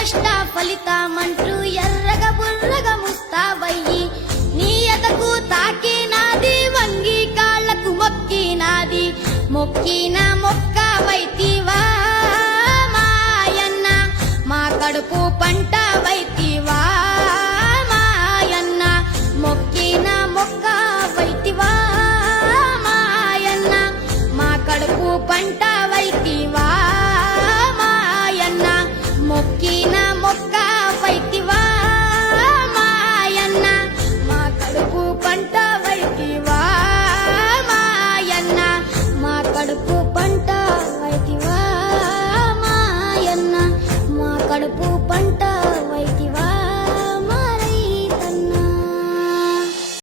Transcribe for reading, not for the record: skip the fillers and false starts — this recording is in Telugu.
కష్ట ఫలితమంటూ ఎర్రగా బుర్రగా ముస్తాబయ్యి నీ ఎదకు తాకినాది వంగి కాళ్ళకు మొక్కినాది మొక్కిన మొక్క వైతివా మాయన్న మా కడుపు పంట వైతివా మాయన్న మొక్కిన మొక్క వైతివా మాయన్న మా కడుపు పంట వైతివా మాయన్న మొక్కిన మొక్క వైతివా మాయన్న మా కడుపు పంట వైతివా మాయన్న మా కడుపు పంట వైతివా మాయన్న మా కడుపు పంట